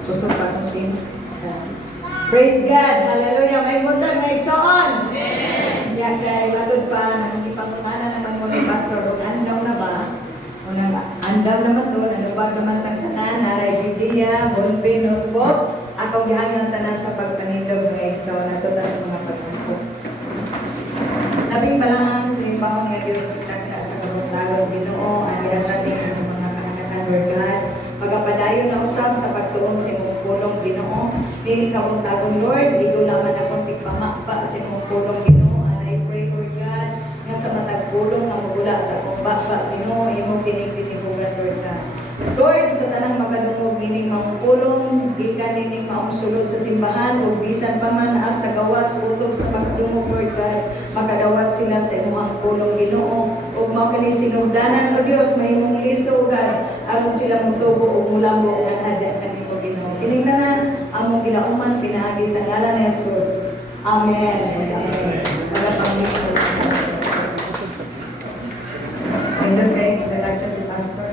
Susok pa ng sin. Praise God! Hallelujah! May buntag, may igsoon! Amen! Yan kay matod pa, nakikipangutana naman mo ni Pastor, o andaw na ba? O andaw naman to, nanubag naman tagtanan, naray bidiya, bulpin, notebook, akong gihangyan tanan sa pagpanindog ng igsoon, natutas mga pagpunto. Labing balaan sa ibaw nga Diyos, itakda sa kabuntagon, Ginoo, anihan natin ang mga kahanakan, Lord God, pagapadayon na usab sa pagtuon sa imong pulong, Ginoo. Dili ka buntagon, Lord, ito naman akong tigpamakpa sa imong pulong, Ginoo. And I pray, Lord God, nga sa matag pulong na magula sa akong bakba, Ginoo, imong kinig-tinihugan, Lord God. Lord, sa tanang makadungog nining mga pulong, di ka nining maungsulod sa simbahan, o bisan pa man as sa gawas, utog sa makadungog, Lord God, makadawat sila sa imong pulong, Ginoo. O mao kini sinugdanan, O Dios, mahimong liso, God, aron sila mutubo o mulambo ang hada kanimo, Ginoo. Kining tanan, among ginauman, pinaagi sa ngalan ni Jesus. Amen. Amen. Para panginoon. Nindot kayo, introduction si Pastor.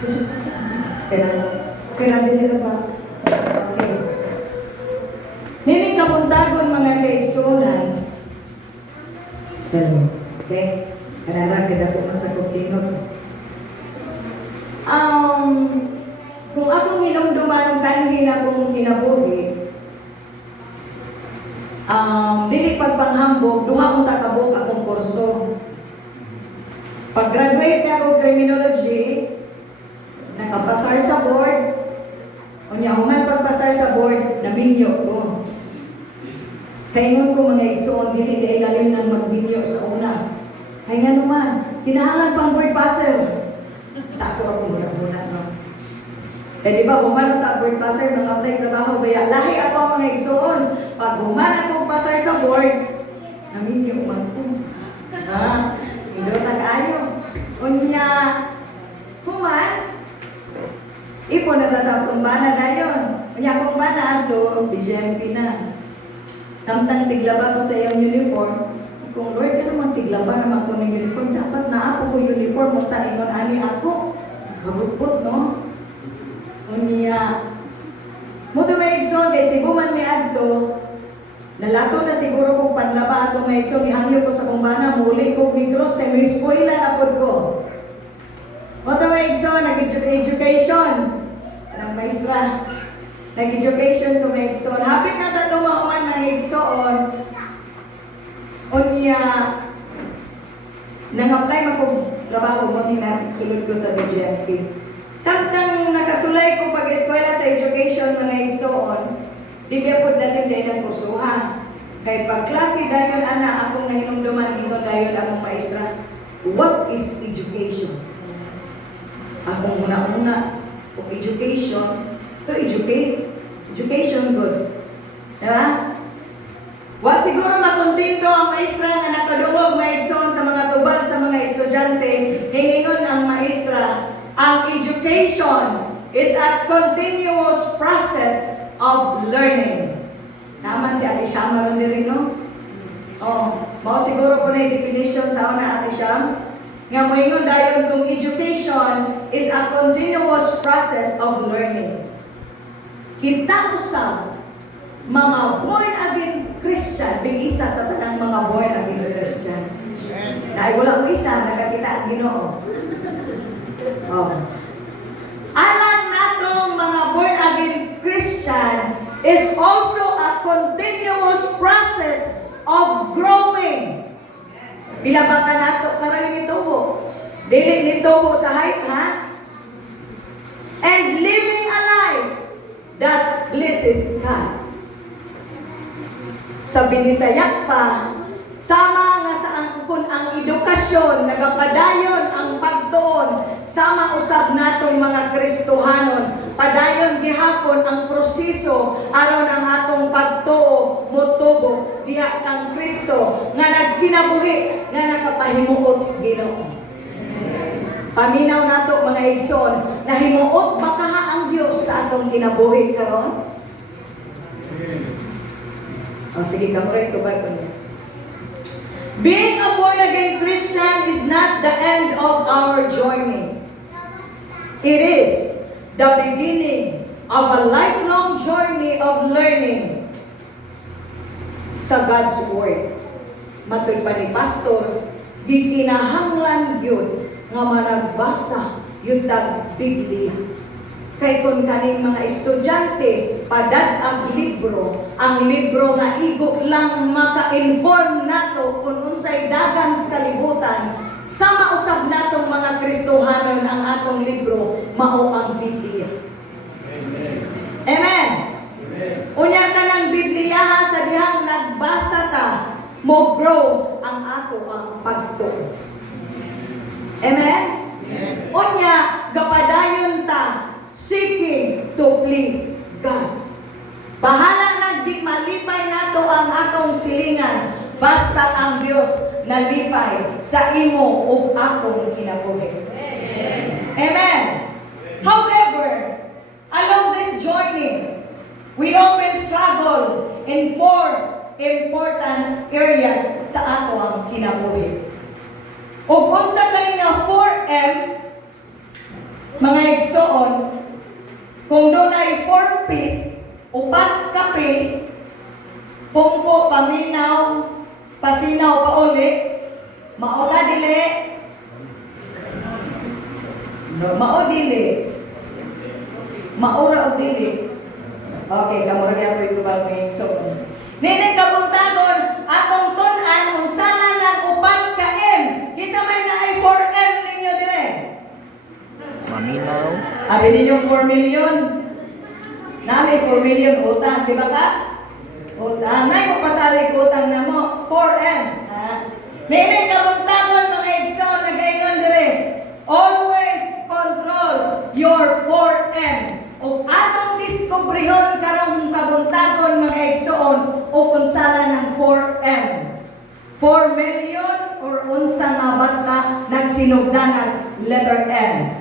Kusok. Kailan din nila ba? Okay. Nining kabuntagon mga kaigsunan. Okay? Kararag ka ko masakop tingog. Kung akong hinumduman kanhin akong kinabuhi, dili pagpanghambog, duha kong takabog akong kurso. Pag-graduate ako criminology, nakapasar sa board, unya human pagpasar sa board, naminyo ko. Kaingon ko mga igsoon, dili di ilalim ng magminyo sa una. Ay nga naman, tinahalan pang board passer. Sa ako muna-muna, no? Eh di ba, human ang board passer, nang apply trabaho, baya lahi ako ang mga igsoon. Pag human ako pasar sa board, naminyo man ko. Ilo tag-ayo. Unya, human, ipon na ta sa tumbana na yun. Unya kung ba na ato, BGMP na. Samtang tiglaba ko sa iyong uniform, kung Lord, ka naman tiglaba naman ko ng uniform, dapat na ako ko uniform, munta ingon ani ako. Mabutbut, no? Unya, muto may igsoon, kay sibuman ni Adto, nalato na siguro kong panlaba ato may igsoon, ihangyo ko sa kumbana, muli kong migros, kay may spoila na po ko. Muto may igsoon, nag-education, ng maestra, nag-education ko may igsoon. Hapit na tato mauman may igsoon, unya, nang-apply makong trabaho mo, sulod ko sa BGMP. Samtang nakasulay ko pag-eskwela sa education mga igsoon, di ba po dalim dahil ang kursuha. Kaya pag klase dayon ana akong nahinumduman ingon dayon akong maestra, what is education? Akong una-una, kung education, to educate. Education good. Diba? Wa siguro makontento ang maestra nga nakadungog maigsoon sa mga tubag sa mga estudyante, hingingon ang maestra, ang education is a continuous process of learning. Naman si Ate Syam maroon din rin, no? Mao siguro po na yung definition sa una, Ate Syam. Nga mo ingon dayon kung education is a continuous process of learning. Kita usab mga born-again Christian, isa sa tanang mga born-again Christian. Dahil wala mo isa, nakakita ang Ginoo. Alam natong mga born-again Christian is also a continuous process of growing. Bila ba ka nato karoy nitubo? Dili nitubo sa height, ha? And living a life that pleases God. Sa Binisayak pa, sama nga sa angkon ang edukasyon, nagapadayon ang pagtuon, sama usab natong mga Kristohanon, padayon gihapon ang proseso aron ang atong pagtuo mutubo diha kang Kristo nga nagkinabuhi nga nakapahimuot sa Ginoo. Paminaw nato mga igsoon, nahimuot ba kaha ang Dios sa atong kinabuhi karon? Sige, kamuray ko ba ko niya? Being a born-again Christian is not the end of our journey. It is the beginning of a lifelong journey of learning sa God's Word. Matod pa ni Pastor, di kinahanglan yun nga managbasa yung Biblia. Kay kung kaning mga estudyante, padatag libro, ang libro na igo lang maka-inform nato kung unsay dagan sa kalibutan, sa mausab natong mga Kristohanon ang atong libro, mao ang Biblia. Amen. Amen. Unya ka ng Biblia sa dihang nagbasa ta, mo grow ang ato ang pagtuo. Amen. Unya gapadayon ta seeking to please God. Bahala na di malipay nato ang atong silingan, basta ang Dios nalipay sa imo ug akong kinabuhi. Amen. However, along this journey, we often struggle in 4 important areas sa ato ang kinabuhi. Ug unsa kani nga 4M, mga igsoon, kung dunay 4 P's, 4 kape, pungko, paminaw, pasinaw, pauli, maula dili, mao dili, maura o dili. Okay, kamura niya po ito ba mga igsoon. Nini kabuntagon, atong tunan, unsala ng 4 ka M. Kisa may naay 4M ninyo dire. Maminaw. Abi ninyo 4 million. Nami 4 million utang, di ba ka? Utang. Ngay mo pasalig utang na mo. 4M. Nini kabuntagon, mga igsoon, nag-aingon dire. Always control your 4M. O atong diskubrihon karong kabuntagon, mga igsoon, o unsala ng 4M. 4 million or unsa nga basta nagsinugdanan letter M.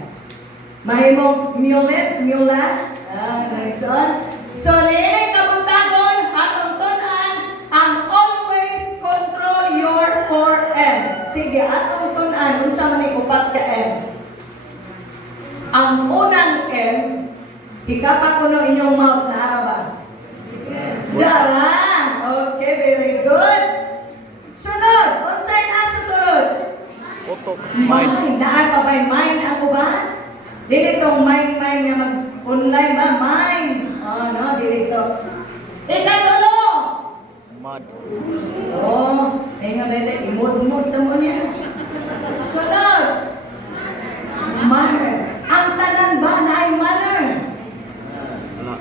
Mahimong mula, igsoon. So niinay kabuntagon, atong tunan ang always control your 4M. Sige, atong tunan unsa man ang 4 ka M. Ang unang M, hikapa kuno inyong mouth na araba. Dara. Okay, very good. Sunod, unsay na sa sunod? Utok. Mind. Naan pa ba'y mind ang uban? Dili tong mind nga mag-online ba? Mind. Oh, no, dili to. Ikatulo. Mad. Oh, ngayon na imod-mod mo niya. Sunod. Manner. Ang tanan ba na ay manner? Wala.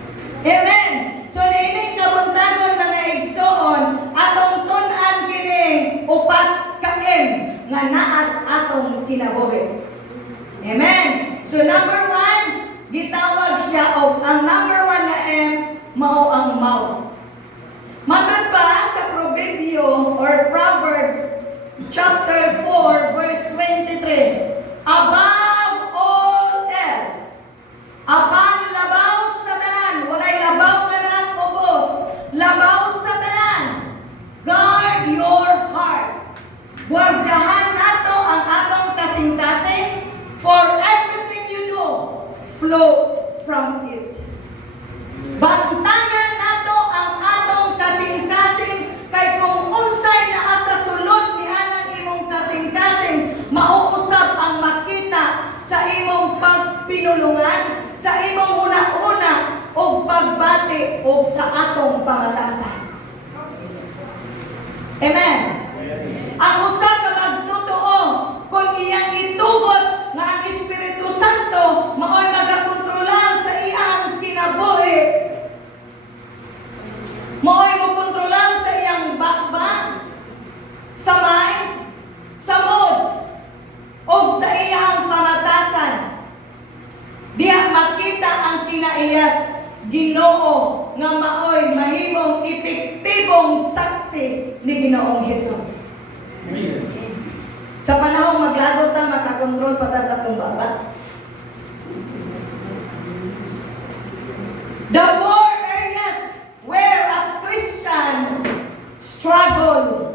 Amen. So, niining kabuntagon mga igsoon, atong tunan kining 4 ka M nga naas atong kinabuhi. Amen. So, number 1, gitawag siya og ang number 1 na M, mao ang mouth. Matod pa sa Proverbs chapter 4 verse 23, above all else, apan labaw sa tanan, walay labaw nga nas ubos, labaw sa tanan, guard your heart. Guardyahan nato ang atong kasing-kasing, for everything you do flows from it. Bantayan nato ang atong kasing-kasing, kay kung unsay naa sa sulod ni anang imong kasing-kasing, mauusab ang makita sa imong pagpinulungan, sa imong una-una o pagbati o sa atong pangatasan. Amen. Ang usa ka magtotoo kung iyang itugot nga ang Espiritu Santo mao'y magakontrolar sa iyang kinabuhi, mao'y mo kontrolar sa iyang bakbang, sa mind, sa mood, o sa iyang pangatasan. Diya makita ang kinaiyas Ginoo nga mao'y mahimong epektibong saksi ni Ginoong Hesus. Sa panahong maglagot ta, makakontrol pa ta sa atong baba. The 4 areas where a Christian struggle.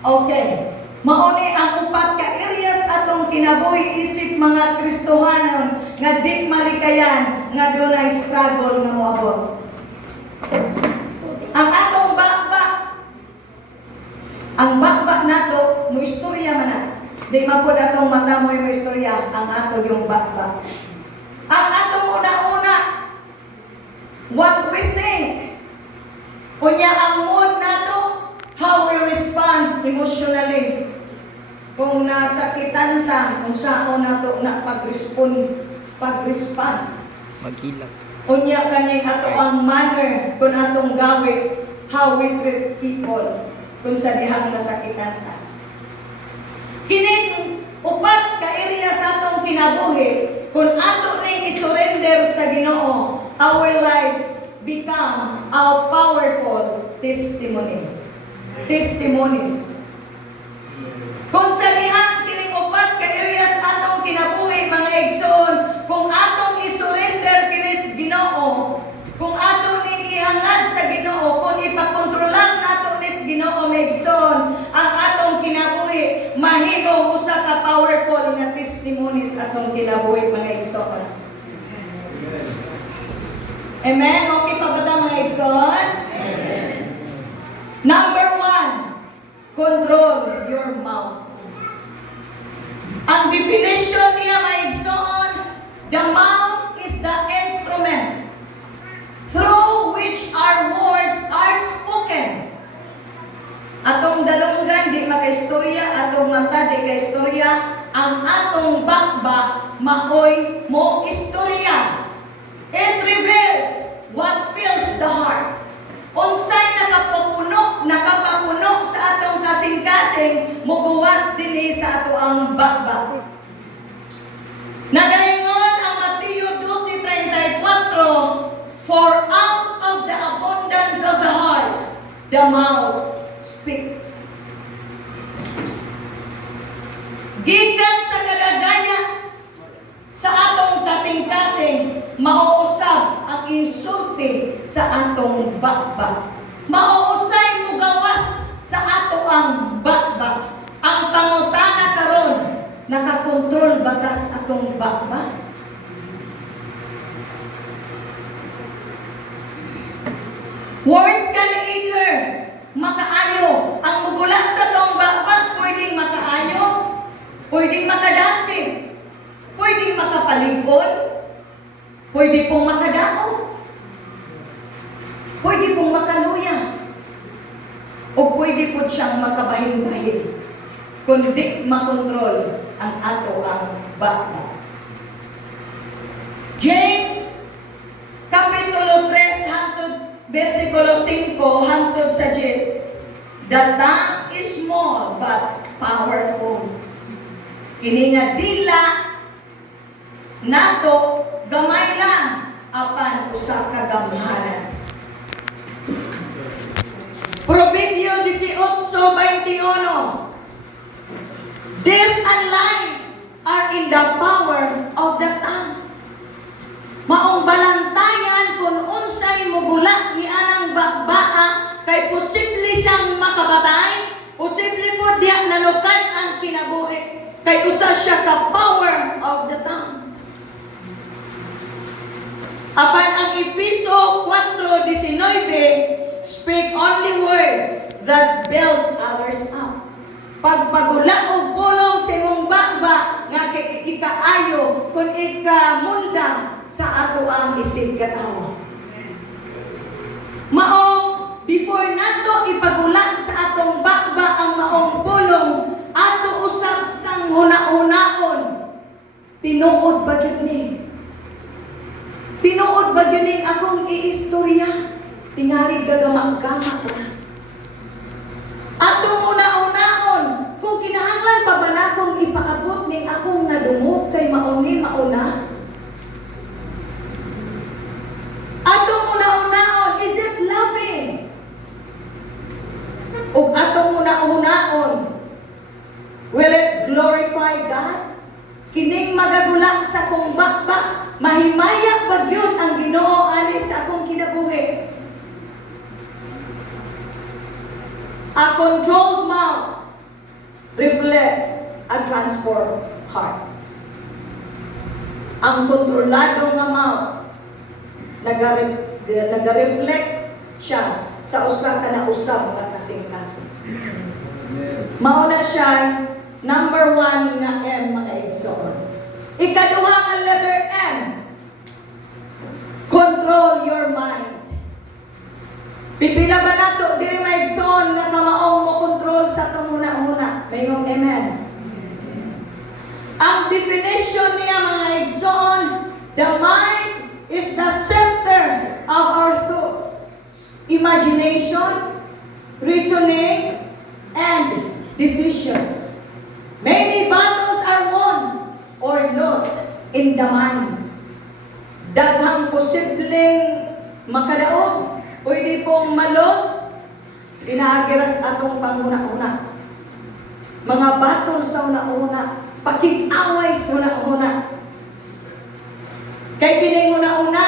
Okay. Mauni ang 4 ka areas atong kinabuhi isip isip mga Kristohanon nga di malikayan nga dunay struggle nga moabot. Ang atong ang bakba nato mo istorya man na. Di mapod atong mata mo istorya ang ato yung bakba. Ang atong una-una, what we think. Kunya ang mood nato, how we respond emotionally. Kung nasakitan ta, kung saan nato na pag-respond. Magkilak. Unya kaning ato ang manner kung atong gawi, how we treat people kung sa dihang nasakitan ta. Kining upat ka area sa atong kinabuhi, kung ato ning isurrender sa Ginoo, our lives become a powerful testimonies. Kung sa dihang kining upat ka areas atong kinabuhi, mga igsoon, kung atong isurrender kinis Ginoo, kung atong ihangad sa Ginoo, kung ipakontrolan nato nis Ginoo, mga igsoon, ang atong kinabuhi, mahimong usa ka powerful nga testimonies atong kinabuhi, mga igsoon. Amen? Okay pa ba ta, mga igsoon? Amen. Number 1, control your mouth. Ang definition niya, mga igsoon, the mouth is the instrument through which our words are spoken. Atong dalunggan, di makaistorya, atong mata, di kaistorya, ang atong bakba, maoy mo istorya. It reveals what fills the heart. Unsay nakapapuno sa atong kasing-kasing, muguwas dinhi sa ato ang bakba. Nagaingon ang Mateo 12:34, for out of the abundance of the heart, the mouth speaks. Gikan sa kadagaya sa atong kasing-kasing, mauusab ang insulti sa atong bakba. Mauusay mugawas sa ato ang bakba. Ang pangutana karon, nakakontrol batas atong bakba? Words can either makaayo. Ang mugula sa atong bakba, pwedeng makaayo, pwedeng makadasig, pwedeng makapaligod, pwede pong makadao, pwede pong makaluya, o pwede po siyang makabahin-bahin kung di makontrol ang ato ang bakba. James Kapitulo 3 hangtod versikulo 5 hangtod sa 10, the tongue is small but powerful. Kini nga dila nato gamay lang apan usa ka gamhanan. Proverbio 18:21, death and life are in the power of the tongue. Maong balantayan kung unsay mugula ni anang bakbaa, kay posible siyang makabatay, posible po diya nanukan ang kinabuhi, kay usa siya ka power of the tongue. Apan ang Episo 4:19, speak only words that build others up. Pagpagula o bulong sa imong bakba nga kay ikaayo kung ikamulda sa ato ang isip katawa. Maong before nato ipagula sa atong bakba ang maong bulong, ato usab sang huna-hunaon. Tinuod ba gyud ni? Tinuod ba gyud ni akong iistorya? Tingali gagama-gama ko. Atong una-unaon, kung kinahanglan pa ba na akong ipaabot ning akong nadungog kay mauni mauna? Atong una-unaon, is it loving? O atong una-unaon, will it glorify God? Kining magagulak sa kong bakba, mahimaya ba yun ang Ginoo ani sa akong kinabuhi? A controlled mouth reflects a transformed heart. Ang kontrolado nga mouth naga-reflect siya sa usa ka na usab nga kasing-kasing. Mao na siya number 1 nga M, mga igsoon. Ikaduha nga letter M, control your mind. Pipila ba nato diri mga igsoon nga kamaong mo control sa itong una-una? Mayong amen. Ang definition niya, mga igsoon, the mind is the center of our thoughts, imagination, reasoning, and decisions. Many battles are won or lost in the mind. Daghang posibleng makadaog, pwede pong malos, dinaagiras atong panguna-una. Mga battle sa una-una, pakit-away sa una-una. Kay kining una-una,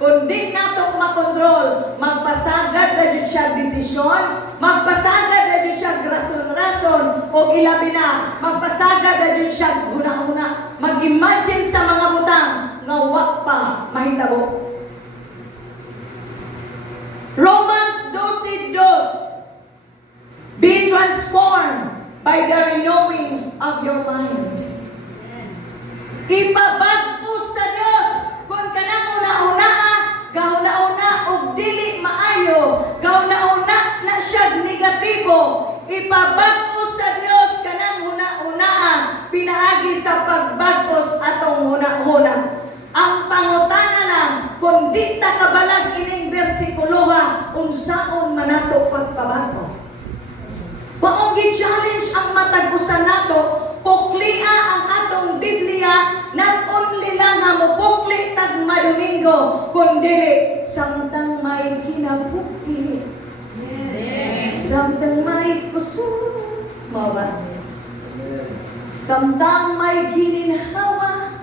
kundi nato makontrol, magpasagad na dyan siya desisyon, magpasagad na dyan siya rason-rason, o ilabi na, magpasagad na dyan siya una-una. Mag-imagine sa mga butang, nga wak pa mahitabo. Romans 12:2, be transformed by the renewing of your mind. Ipabag-o sa Dios kung kanang una-una, gauna-una og dili maayo, gauna-una na siya negatibo. Ipabag-o sa Dios kanang una-una, pinaagi sa pagbag-os atong una-una. Ang pangutana lang, kung di ta kabalag ining bersikuloha, unsaon man nato pagpabago. Maong gi-challenge ang matag-usan nato, puklia ang atong Biblia, not only lang nga mupukli tag madomingo, kundi samtang may kinabuhi, samtang may kusog, mo ba? Samtang may gininhawa,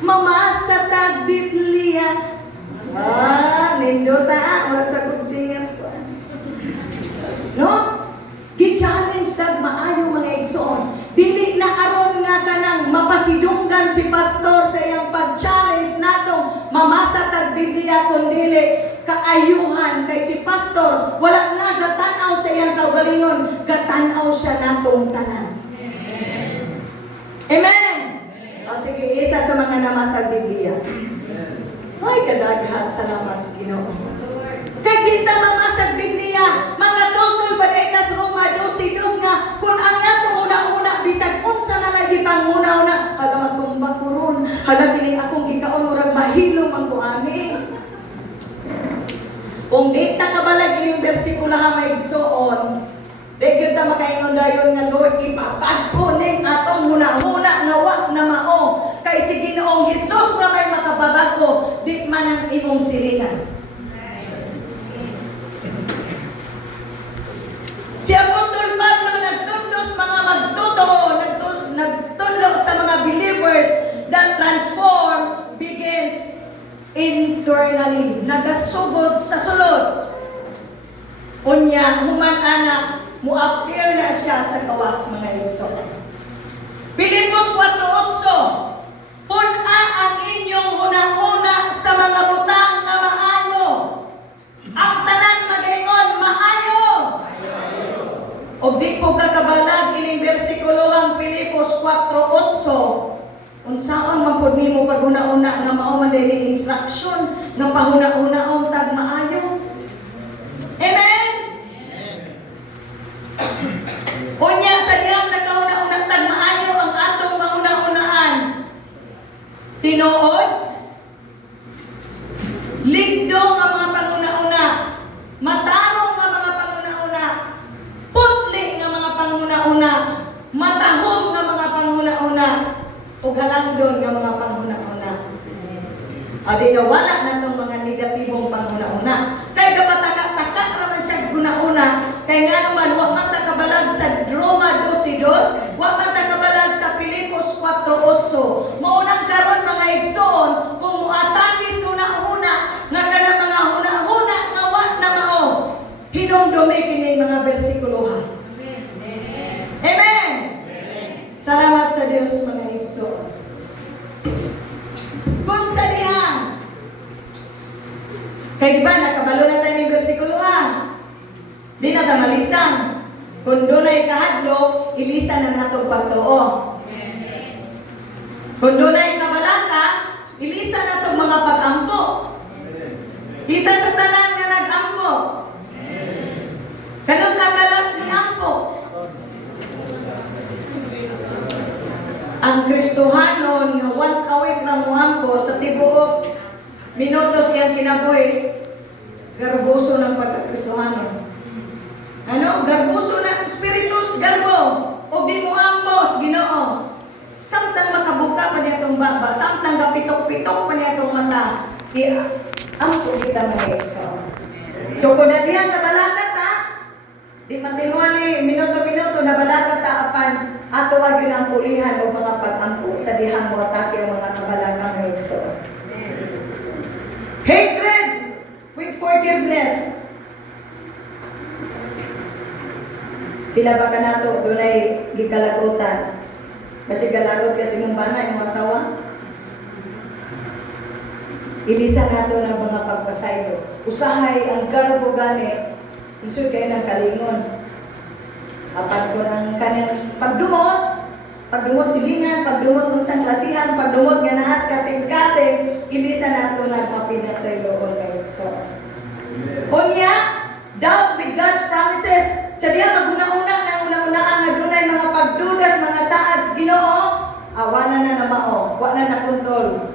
mamasa tag Biblia. Nindota, wala sa good singers ko. No? Gi-challenge tag maayo, mga igsoon. Dili na aron nga kanang mapasidunggan si pastor sa iyang pag-challenge natong mamasa tag Biblia, kundi kaayuhan kay si pastor wala na gatanaw sa iyang kaugalingon, gatanaw siya natong tanan. Amen. O sige, isa sa mga namasa Biblia. Ay, kadaghan, salamat sa Ginoo. Kay kita mamasa Biblia, mga tungkol pa sa Roma 12:2 nga, kung ang atong una-una, bisag unsa na lagi pang una-una, hala matumba ko ron, hala kining akong gikaon, murag mahilo man ko ani. Kung di ta kabalag yung bersikulo ha may igsoon, di gyud ta makaingon dayon nga Lord, ipabag-o ning atong una-una nga wa na mao. Kay si Ginoong Hesus na may makababago, di man ang imong silingan. Si Apostol Pablo nagtudlo sa mga magtotoo, nagtudlo sa mga believers that transform begins internally. Nagasugod sa sulod. Unya, human anak, mu-appear na siya sa kawas, mga igsoon. Pilipos 4:8, puna ang inyong una-una sa mga butang na maayo. Ang tanan magaingon, maayo. O di po kakabalag ining bersikulohang Pilipos 4:8. Unsaon man pud nimo pag una-una nga mao man dili instruction nga pahuna-unaon tag maayo. Amen. Unya sa diyang nakauna-una tag maayo ang atong mauna-unaan. Tinuod, ligdo nga mga panguna-una, matarong nga mga panguna-una, putli nga mga panguna-una, matahom nga mga panguna-una, ug halangdon nga mga panguna-una. Abi ka wala na tong mga negatibong panguna-una. Kay kapataka-taka raman siya guna-una, kay nga naman wa man ta kabalag sa Roma 12:2, wa man ta kabalag sa Pilipos 4:8. Maunang karon mga igsoon, kung muatake una-una nga kanang mga huna-huna nga wa na mao, hinumdumi kini mga bersikulo. Amen. Salamat sa Dios, mga igsoon. Kaya di ba, nakabalo na tayo ng versikulo Di na ta malisang. Kung doon ay kahadlok, ilisan na natong pagtuo. Kung doon ay kabalaka, ilisan natong mga pag-ampo. Isa sa tanan nga nag-ampo. Kanus ang galas ni ampo. Ang Kristohanon nga once a week na mo ampo sa tibuok minutos iyang kinabuhi, garboso ng pagka-Kristohanon. Garboso ng spiritus, garbo. O di mo ampo, Ginoo. Samtang makabuka pa niya itong baba, samtang kapitok-pitok pa niya itong mata, ampo kita mag-exo. So kung nadihan na balakat di matinuali, minuto-minuto na balakat apan, ato agyon ang pulihan o mga pag-ampo sa dihang mo atake o mga kabalakang mag-exo. Hatred with forgiveness. Pila ba ka nato, doon ay gigalagutan. Kasi galagot kasi mong bana, yung asawa. Ilisan nato ng mga pagpasaylo. Usahay ang garbo gani, isod kayo ng kalingon. Apat ko ng kanang pagdumot silingan, pagdumot ng sanglasihan, pagdumot nga naas kasing-kasing, ilisan nato ng mapinasaylo o ngayon. Unya, doubt with God's promises. Sa diya maguna-unang nang una-unaan nga dunay mga pagdudas, mga saads, Ginoo, awanan na mao, wa na control.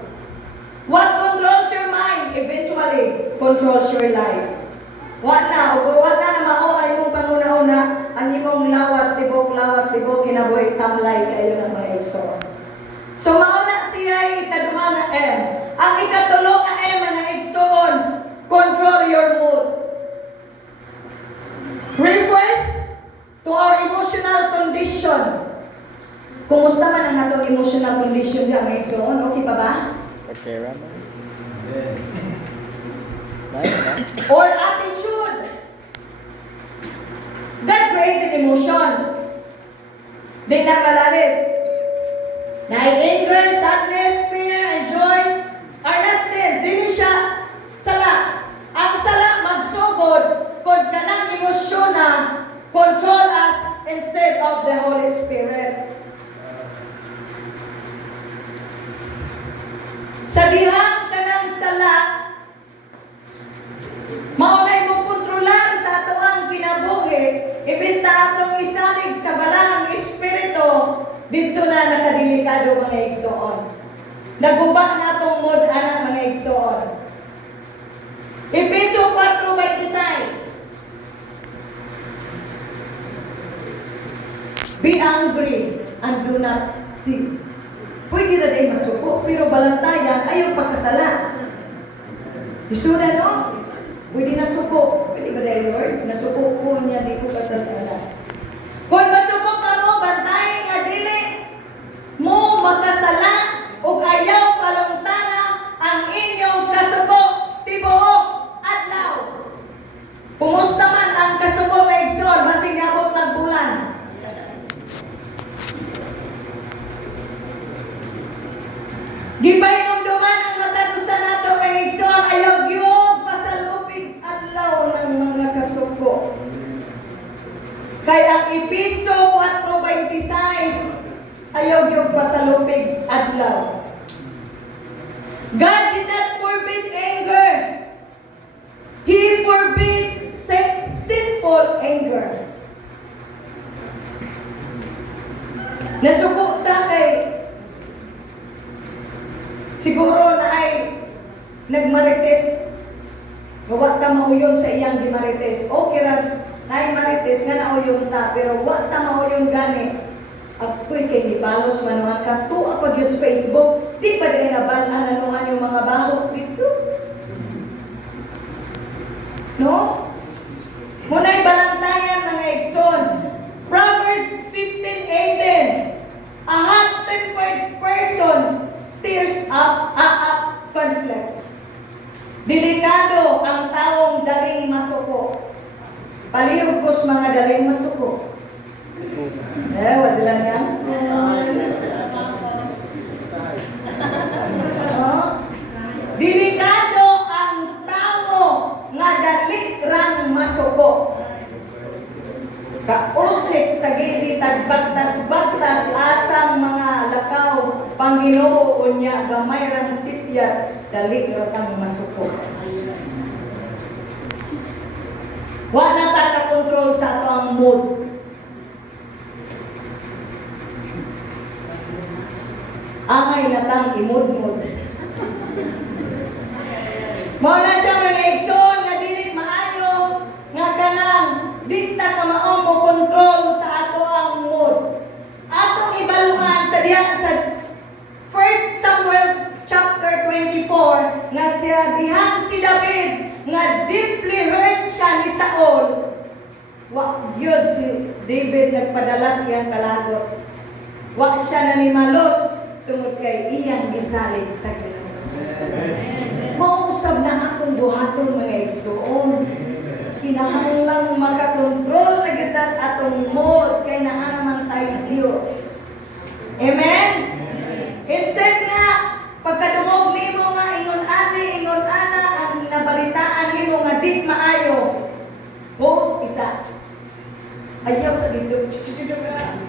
What controls your mind eventually controls your life. Wa na mao ay mong panguna-una ang imong lawas tibok kinabuhi tamlay kayo ng mga igsoon. So mao na siya ikaduha nga M. Ang ikatulo nga M nga igsoon, control your mood. Refers to our emotional condition. Kumusta man ang atong emotional condition diha mga igsoon? Okay pa ba? Okay, Rama. Or attitude. God created emotions. Di na kalalis. Na anger, sadness, fear, and joy are not sins. Dili siya sala. Ang sala magsugod kung kanang emosyon na control us instead of the Holy Spirit. Sa dihang kanang sala, maunay mo kontrolar sa ato ang kinabuhi, ibis na atong isalig sa balahang espiritu, dito na nakadelikado mga igsoon. Naguba na atong mood anak mga igsoon. Efeso 4:26. Be angry and do not sin. Pwede na dahil masuko, pero balantayan ayaw pagkasala. Isuda no? Pwede na suko. Pwede ba dahil Lord? Nasuko ko niya, di ko kasala. Kung masuko ka mo, bantayan nga dili mo makasala o ayaw palungtana ang inyong kasuko, tibuok, adlaw. Kumusta man ang kasuko may igsoon, basig nabot ng bulan. Gibay mong duman ang matagusan nato may igsoon, ayaw gyud pasalupig adlaw ng mga kasuko. Kay ang Efeso 4:26 ayaw gyud pasalupig adlaw. God did not forbid anger. He forbids sinful anger. Nasuko ta kay siguro na ay nagmarites. Wa ta mauyon sa iyang gimarites. Okay ra na ay marites nga nauyon ta pero wa ta mauyon gani. Ako'y kay gibalos man mga katua pag use Facebook, di pa din nabalaan anuhan yung mga baho dito. No? Muna'y balantayan mga igsoon. Proverbs 15:18. A hot-tempered person stirs up conflict. Delikado ang taong daling masuko. Palihugos mga daling masuko. Wala sila niya? Delikado ang tao Ginoo unya gamay rang sipyat dali ratang masuko. Wa na ta control sa ato ang mood. Angay natang imod-mod. Mao na siya mga igsoon nga dili maayo nga kanang di ta ka mao mo control sa ato ang mood. Atong ibaluan sa diha sa 1 Samuel chapter 24 nga siya dihang si David nga deeply hurt siya ni Saul. Wa gyud si David nagpadala siyang kalagot. Wa siya nanimalos tungod kay iyang gisalig sa Ginoo. Mausab na akong buhaton mga igsoon. Kinahanglang makakontrol na gyud ta sa atong mood kay naa naman tayo Dios. Amen? Instead nga pagkadungog nimo nga ingon ana ang nabalitaan nimo nga di maayo. Boss isa. Ayaw sa dito.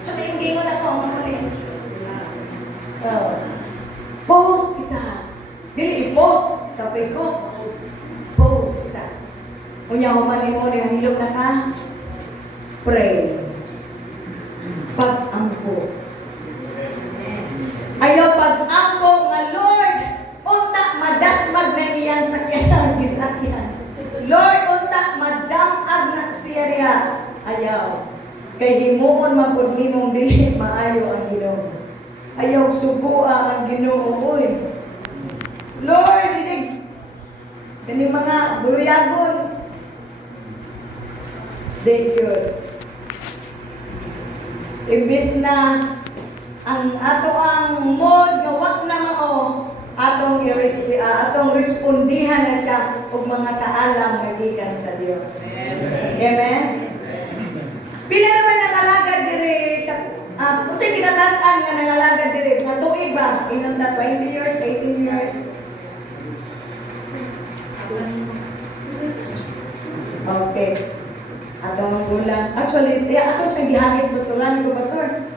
Sa gingon ako ano ni. Post isa. Dili i-post sa Facebook. Post isa. Unya human nimo ni hilom na ka. Pray. Pag-ampo. Ayaw pag-ampo nga Lord, unta madasmag na iyang sakyan gisakyan. Lord, unta madamag na siya riya. Ayaw. Kay himuon man pud nimong dili maayo ang Ginoo. Ayaw subuan ang Ginoo oy. Lord, dinig kani mga buluyagon. Thank you. Imbis na ang ato ang mod nga wa na mao atong atong respondihan na siya og mga kaalam nga gikan sa Dios. Amen. Pila naman nangalagad diri unsay kinatasan nga nangalagad diri nga tuig ba ingon ta 20 years 18 years. Okay. Atong bulan. Actually, ako siya gihagit pastoran ko pastor.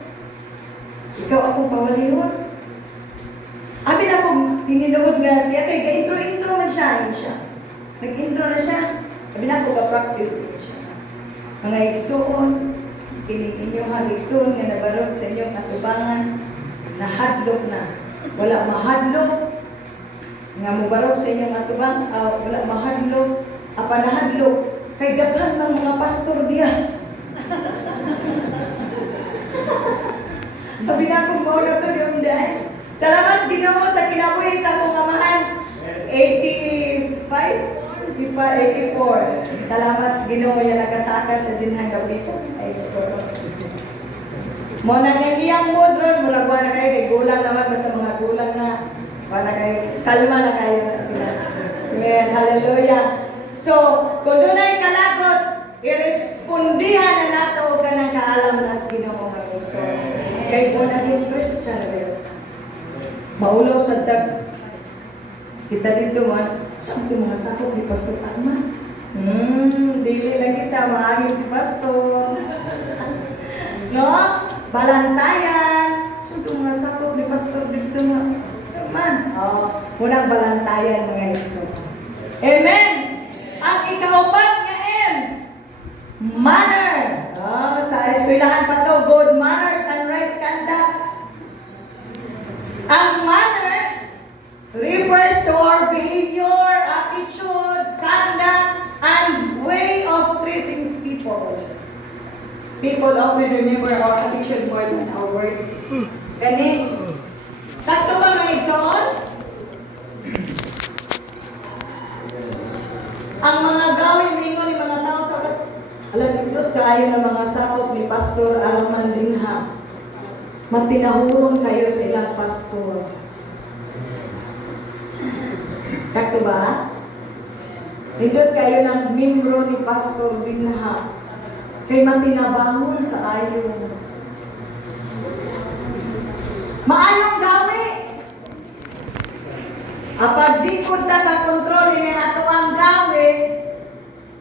Ikaw akong pawalihon. Abi na akong tininuod nga siya kay ka-intro man siya. Nag-intro na siya. Abi na ako ka-practice siya. Mga igsoon, inyong haligsoon nga nabarog sa inyong atubangan, nahadlok na. Wala mahadlok. Nga mubarog sa inyong atubang, wala mahadlok. Apa nahadlok. Kay daghan ng mga pastor diya. Sabi na akong mauna to yung dahil. Salamat sa Ginoo sa kinabuhi sa akong amahan. 85? 84. Salamat sa Ginoo yung nakasaka sa dinhang kapito. Ay, so. Muna nga iyang mood ron, mula buwan na kayo, kay gulang naman, basta mga gulang na. Buwan na kayo, kalma na kayo na sila. Amen, hallelujah. So, kung doon ay kalagot, irespondihan na nato ka ng kaalam na sa Ginoo mga so, kay po naging Christian well. Maulaw sa dag. Kita dito man, saan yung mga sakop ni Pastor Atman? Dili lang kita, maangin si Pastor. No? Balantayan. Saan yung mga sakop ni Pastor dito man? Man. Munang balantayan mga iso. Amen! Ang ikaupat nga M, manner. Sa eskwelahan pa to, good manners and right conduct. Ang manner refers to our behavior, attitude, conduct, and way of treating people. People often remember our attitude more than our words. Gani? Sakto ba mga igsoon? Ang mga gawin mingo ni mga tao sa alam niyo kaayo na mga sakop ni Pastor Arman Dinha. Matinahuron kayo sa ilang pastor. Sakto ba? Nindot kayo ng membro ni Pastor Dinha. Kay matinabangon kaayo. Maayong gawi. Apag di ko kontrol ini ato ang gawi,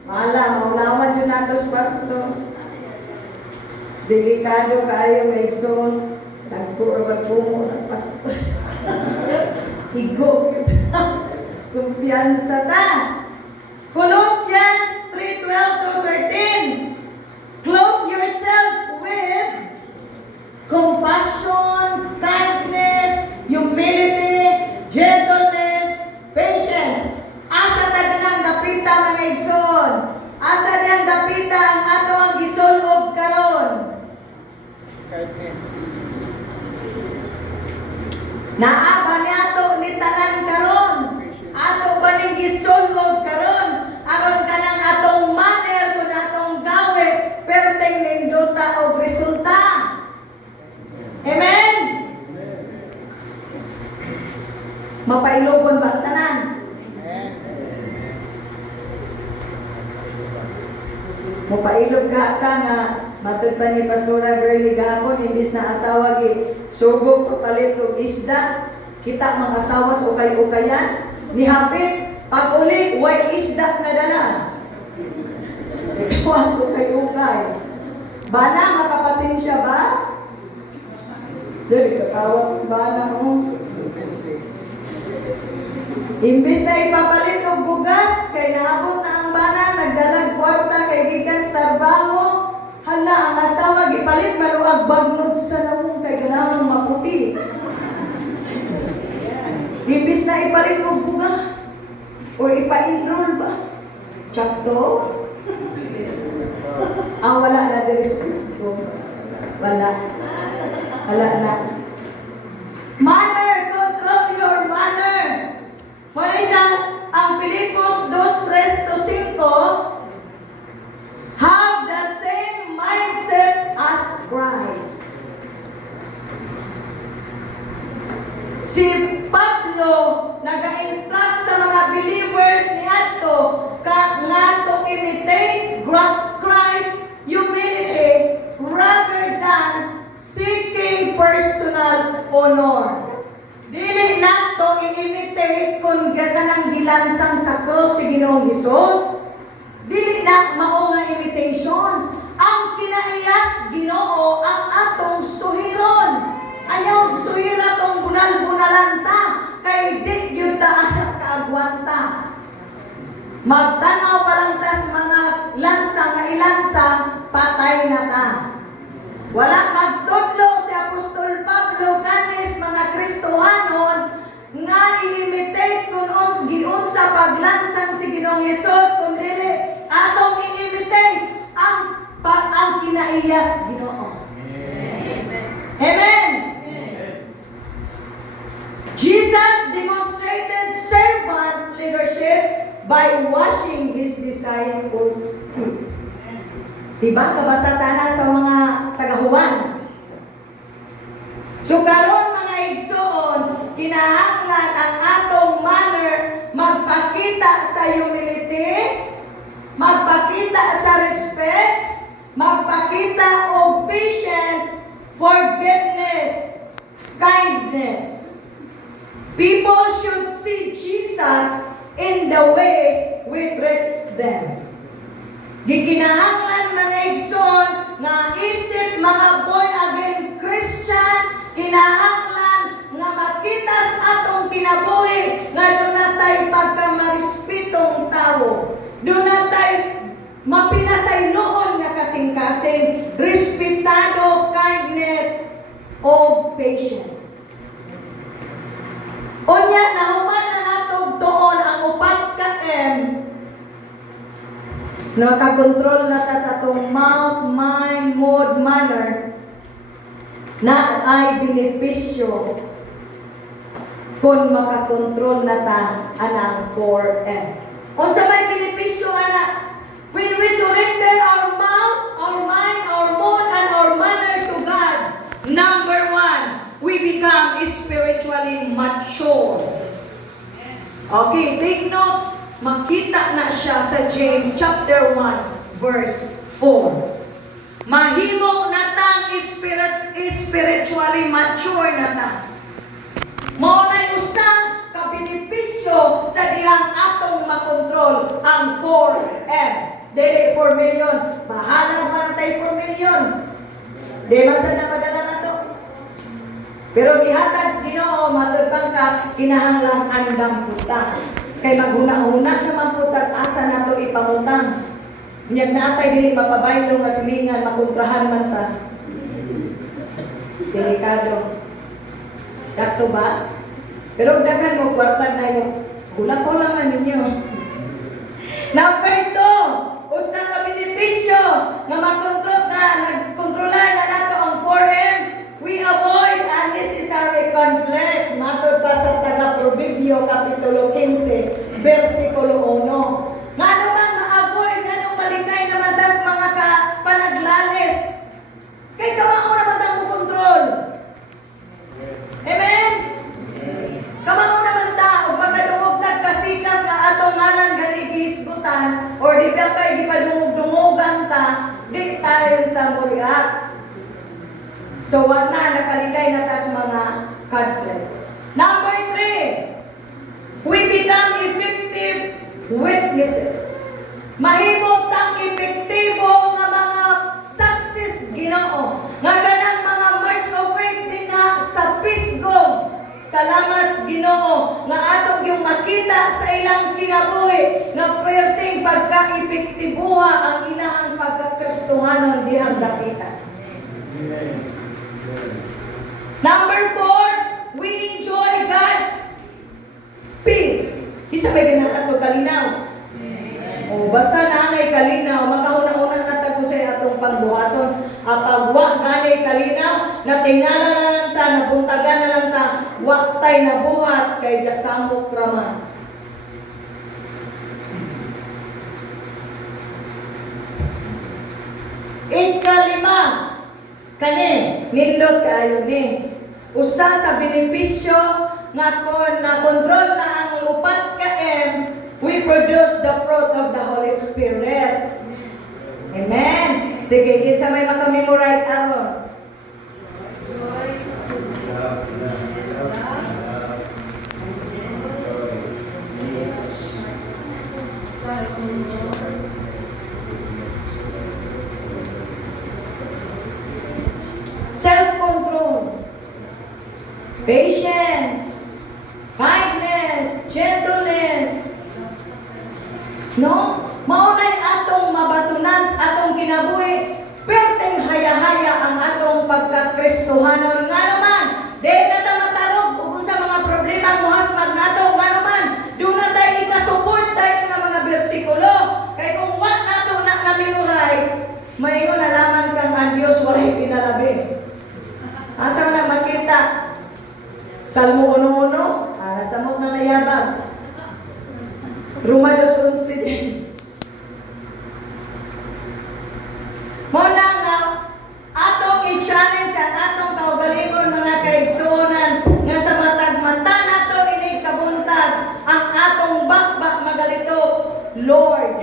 wala, maulawan yun nato sa pastor. Delikado kaayo nga igsoon, nagpuro magpumo ng pastor. Higo kita. Kumpiyansa ta. Colossians 3:12-13. Clothe yourselves with compassion, kindness, humility, gentleness, patience. Asa tagnang dapita mga igsoon. Asa diyang dapita ang ato ang gisulog karon. Naaba ni ato ni tanan karon. Ato ba ning gisulog karon? Aron kanang atong manner kun atong gawe perteng nindota og resulta. Amen. Mapailogon ba ang tanan? Mapailog ka nga matud pa ni Pastora Girlie gahapon imbis na asawa gi sugo papalit og isda, kita mga asawa sa ukay-ukayan ni hapit pag uli way isda na dala. Ito as ukay-ukay. Bana makapasensya ba? Dili katawat bana mo. Imbis na ipapalit og bugas kay naabot na ang bana nagdalag kwarta kay gikan sa trabaho. Hala ang asawa gipalit maluag bagnod sa namong kay ganahang maputi. Imbis na ipalit og bugas o ipa-enroll ba? Tsakto? Wala na diris ko. Wala. Wala na. Manner, control your manner. Wala siya ang Pilipos 2:3-5. Have the same mindset as Christ. Si Pablo nag-instruct sa mga believers ni Adto nga to imitate Christ humility rather than seeking personal honor. Dili nato i-imitate kung gaganang gilansang sa cross si Ginoong Hesus. Dili na mao nga imitation. Ang kinaiyas Ginoo ang atong suhiron. Ayaw suhira tong bunal-bunalanta kay di gyud ta kaagwanta. Magtanaw pa lang tas mga lansa nga ilansa patay na ta. Wala magtudlo si Apostol Pablo kanis mga Kristohanon nga i-imitate kung giunsa paglansang si Ginoong Hesus kundi atong i-imitate ang kinaiyas Ginoo. Amen. Jesus demonstrated servant leadership by washing his disciples' feet. Diba? Kabasa na sa mga tagahuwan. So karon mga igsoon, kinahanglan ang atong manner magpakita sa humility, magpakita sa respect, magpakita og patience, forgiveness, kindness. People should see Jesus in the way we treat them. Gikinahanglan mga igsoon nga isip mga born again Christian, kinahanglan nga makita sa atong kinabuhi nga doon natay pagkamarispitong tao. Doon natay mapinasayloon nga kasing-kasing, respetado, kindness, o patience. Unya, nahuman na natong doon ang upat ka nakakontrol na ta sa atong mouth, mind, mood, manner na ay benepisyo kung makakontrol na ta anang 4M. Unsa may benepisyo ana? When we surrender our mouth, our mind, our mood, and our manner to God, number 1, we become spiritually mature. Okay, take note. Makita na siya sa James chapter 1 verse 4. Mahimo na tang spiritually mature na ta. Mao na usang ka benepisyo sa dihang atong makontrol ang 4M. Dili 4 million. Bahala mo na tayo 4 million. Di man sa namadala na to. Pero gihatag sa Ginoo matud ka kinahanglang andam puta. Kay maghuna-huna naman puta asa nato ipangutang. Nyag natay dili mapabaylo nga silingan makontrahan man ta. Delikado. Sakto ba? Pero daghan mo kwarta na yung hula ko naman ninyo. Number 2, usa ka benepisyo nga nagkontrolar na nato ang 4M. We avoid unnecessary conflicts. Matod pa sa taga Proverbio Kapitulo 15, versikulo 1. Nga naman ma-avoid nga nung malikay naman tas mga panaglalis. Kay kamao naman ang kontrol. Amen? Kamao naman ta, ug pagkadungog-tag kasikas nga atong ngalan gani gihisgutan or di ba kay gipadungog-dungogan ta, di tayo tamuriat. So wag na nakalikay na tas mga conflicts. Number 3, we become effective witnesses. Mahimo tang epektibo nga mga success Ginoo. Nga ganang mga march of faith din sa pisgong. Salamat sa Ginoo nga atong yung makita sa ilang kinabuhi nga perting pagka-epektibuha ang ilahang pagkakristohanon dihang dapitan. Number 4, we enjoy God's peace. Isa may ganahan to kalinaw. O basta naanay kalinaw, magkauna-una na tagusay atong pagbuhaton. Pagwa ganay kalinaw, natingala na lang ta, nabuntagan na lang ta, waktay na buhat kay kasamok raman. Ikalima, kani, nindot kayo ni. Usa sa benepisyo nga na kontrol na ang upat ka we produce the fruit of the Holy Spirit. Amen. Sige, kinsa may makamemorize aron. Self-control, patience, kindness, gentleness. No? Maunay atong mabatunan sa atong kinabuhi, perteng haya-haya ang atong pagkakristohanon. Nga naman, dahil na ta matarog kung sa mga problema muhasmag nato, nga naman, doon na tayo ikasupport tayo ng mga bersikulo. Kaya kung wala nato na-memorize, mayon nalaman kang ang Diyos walay pinalabi. Asa na makita? Salmo 1:1, nasamot na nayabag. Roma 2:11. Muna nga, atong i-challenge ang atong kaugalingon mga kaigsuonan nga sa matag mata nato ini kabuntag ang atong bakbak magalito. Lord,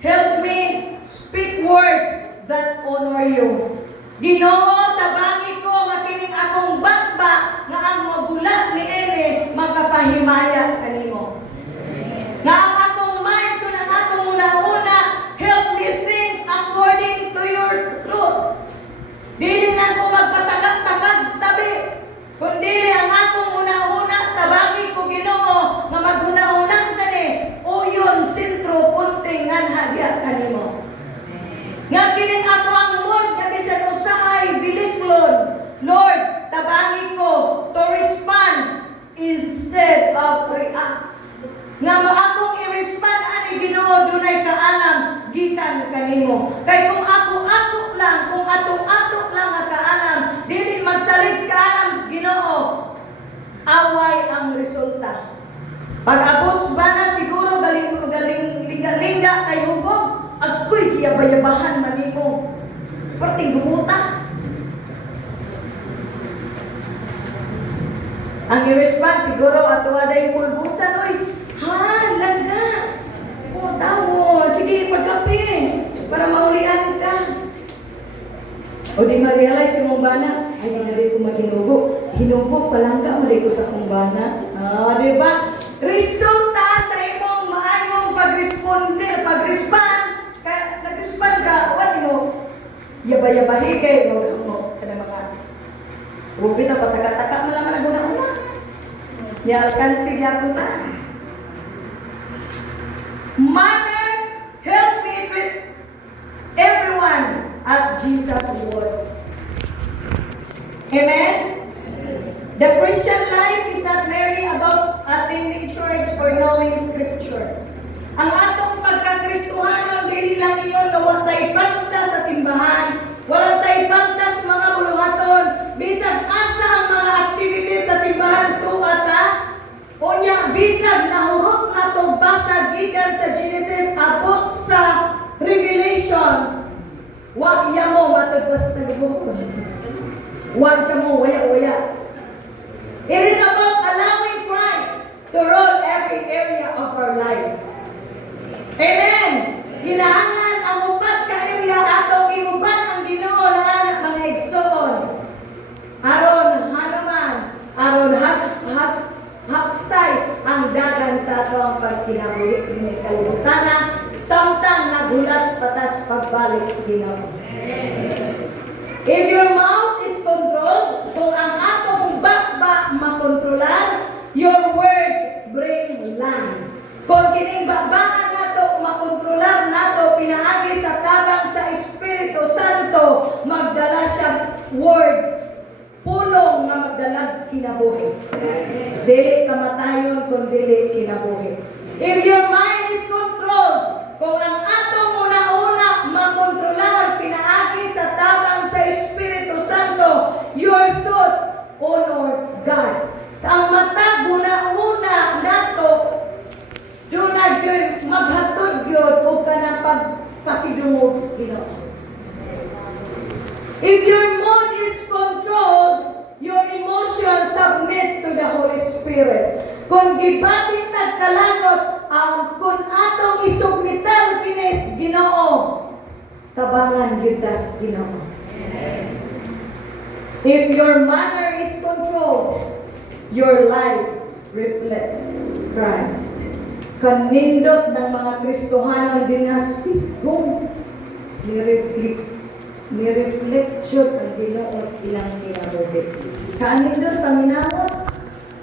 help me speak words that honor you. Ginoo, tabangi ko nga kining akong bakbak nga ang mabula ni ere magkapahimaya kanimo. Na ang akong mind ko ng akong una-una, help me think according to your truth. Dili na ko magpatagag-tagag tabi, kundi ang akong una-una, tabangi ko Ginoo, nga maguna-unang kani, uyon, sentro, punting, nganhagya kanimo. Nga kining ako ang mood, nga bisan usahay, biliklon, Lord, tabangi ko to respond instead of react. Nga akong i-respond ani Ginoo dunay kaalam gikan kanimo. Kay kung ako lang, kung ato lang nga kaalam, dili magsalig sa kaalam sa Ginoo, away ang resulta. Pag abot ba na siguro galing lingga kay hubog, ako'y giyabayabahan manimo. Perting gumuta. Ang i-respond siguro ato aday pulbusan oy. Ha, langga. O, tawo. Sige, pagkape. Para maulian ka. O, di ma-realize yung bana. Ay, di na rin ko maghinugo. Hinugo, palangga mo rin ko sa kumbana. Ah, di ba? Resulta sa imong maayong pag-respond. Kaya, nag-respond ka. What, yaba-yabahi kayo. Kada mga Huwag kita pataka-taka mo naman na guna-una. Ya alkansi niya ko na. Mother, help me treat everyone as Jesus would. Amen? The Christian life is not merely about attending church or knowing scripture. Ang atong pagkakristuhanon, dili lang inyo na wala tayo panta sa simbahan, wala tayo panta sa mga buluhaton, bisag asa ang mga activities sa simbahan tuwata, unya bisag nahurot na to basa gikan sa Genesis abot sa Revelation. Wa iya mo matagpas na mo. Wa siya mo waya-waya. It is about allowing Christ to rule every area of our lives. Amen! Hinahanglan ang upat ka area atong iuban ang Ginoo na mga igsoon. Aron hanuman, aron hapsay ang dagan sa atong pagkinabuhi ni kalibutana samtang nagulat patas pagbalik sa Ginoo. If your mouth is controlled, kung ang atong bakba makontrolan, your words bring life. Kung kining bakbaan nato makontrolar nato pinaagi sa tabang sa Espiritu Santo, magdala siya words pulong nga magdalag kinabuhi. Dili kamatayon kun dili kinabuhi. If your mind is controlled, kung ang atong una-una makontrolar pinaagi sa tabang sa Espiritu Santo, your thoughts honor God. Sa ang mata una-una nato doon na yun, maghatod yun o ka ng pagpasidungog sa Ginoo. If your mood is controlled, your emotions submit to the Holy Spirit. Kung gibati tagkalagot, ang kung atong isubmitar kinis Ginoo, tabangan gitas Ginoo. If your manner is controlled, your life reflects Christ. Kanindot ng mga Kristohanon din has pisgong ni-reflection ang Ginoo sa ilang kinabuhi. Kanindot paminamot,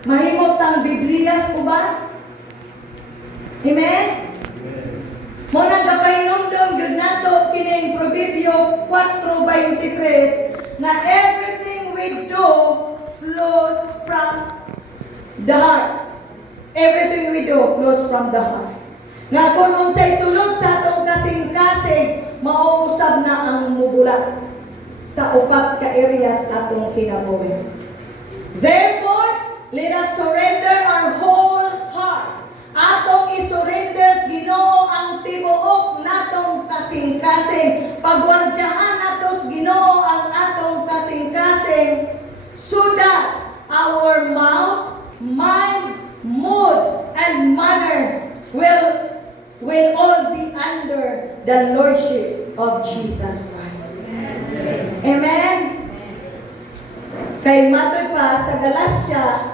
mahimot ang Biblia sa uban. Amen? Muna kapahinumdum yun nato kining Proverbio 4:23 na everything we do flows from the heart. Everything we do flows from the heart. Nga kung unsay sulod sa atong kasing-kasing, mauusab na ang mubulat sa upat ka areas atong kinabuhi. Therefore, let us surrender our whole heart. Atong isurrender sa Ginoo ang tibuok natong kasing-kasing. Pagwardyahan nato sa Ginoo ang atong kasing-kasing so that our mouth, mind, mood, and manner will all be under the Lordship of Jesus Christ. Amen? Kay matod pa sa Galatia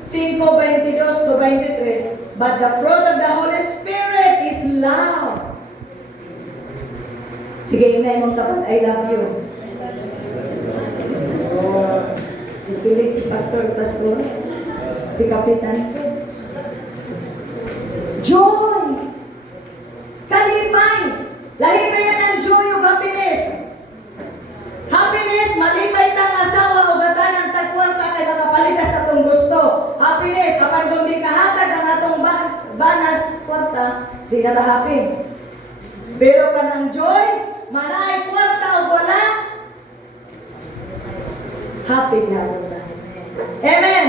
5:22-23, but the fruit of the Holy Spirit is love. Sige, ingay mong tapat, I love you. Nakilig si Pastor, si Kapitan ko. Joy! Kalipay! Lahipay yan ang joy o happiness. Happiness, malipay tang asawa o gatanan tagkwarta kay makapalitas sa atong gusto. Happiness, kapag kung di kahatag ang atong banas kwarta, di ka happy. Pero kanang joy, manay kwarta o wala, happy na rin. Amen!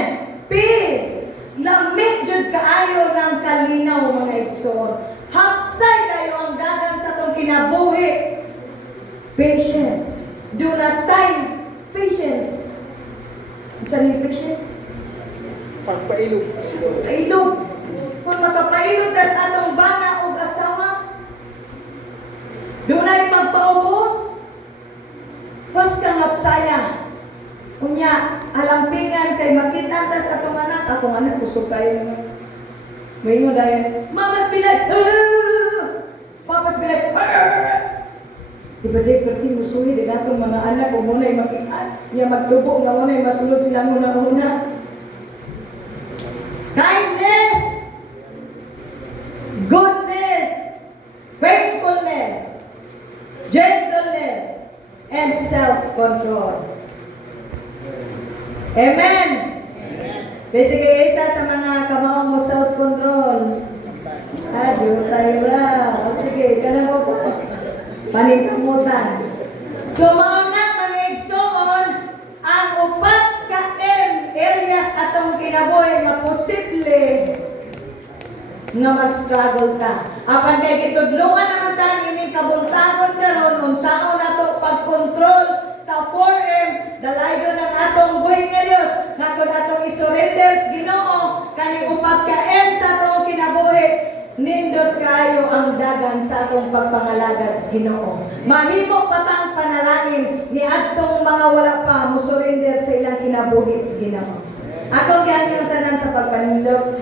Peace! Lamig jud kaayo ng kalinaw mga igsoon. Hapsay kayo ang dagan sa atong kinabuhi. Patience. Do not time. Patience. Saan yung patience? Pagpailog. Pailog. Kung makapailog ka sa atong bana o asawa, doon ay magpaubos. Was kang hapsaya. Kunya, alampingan kay makita ta sa atong anak. Akong anak, kusog kayo naman. May nga dahil, mamas bilag, papas bilag, Diba di perti musuhi din atong mga anak o muna'y makitaan. Niya magtubo nga muna'y masunod silang una-una. Kindness, goodness, faithfulness, gentleness, and self-control. Amen. Basically, isa sa mga kamaong mo self-control. Di mo tayo lang. Sige, ka mo po. Panikamutan. So, mauna mga igsoon, ang upat ka areas atong kinabuhi nga posible nga mag-struggle ka. Apan kay gitudlungan naman tayo ining kabuntagon karon unsaon nato pag-control sa 4M dalaydo ng atong buhing nga Dios nga kun atong isurrender sa Ginoo kaning upat ka M sa atong kinabuhi nindot kayo ang dagan sa atong pagpangalagad sa Ginoo. Mahimo patang panalangin ni adtong mga wala pa mo surrender sa ilang kinabuhi sa Ginoo. Ako gyud ang tanan sa pagpanindot.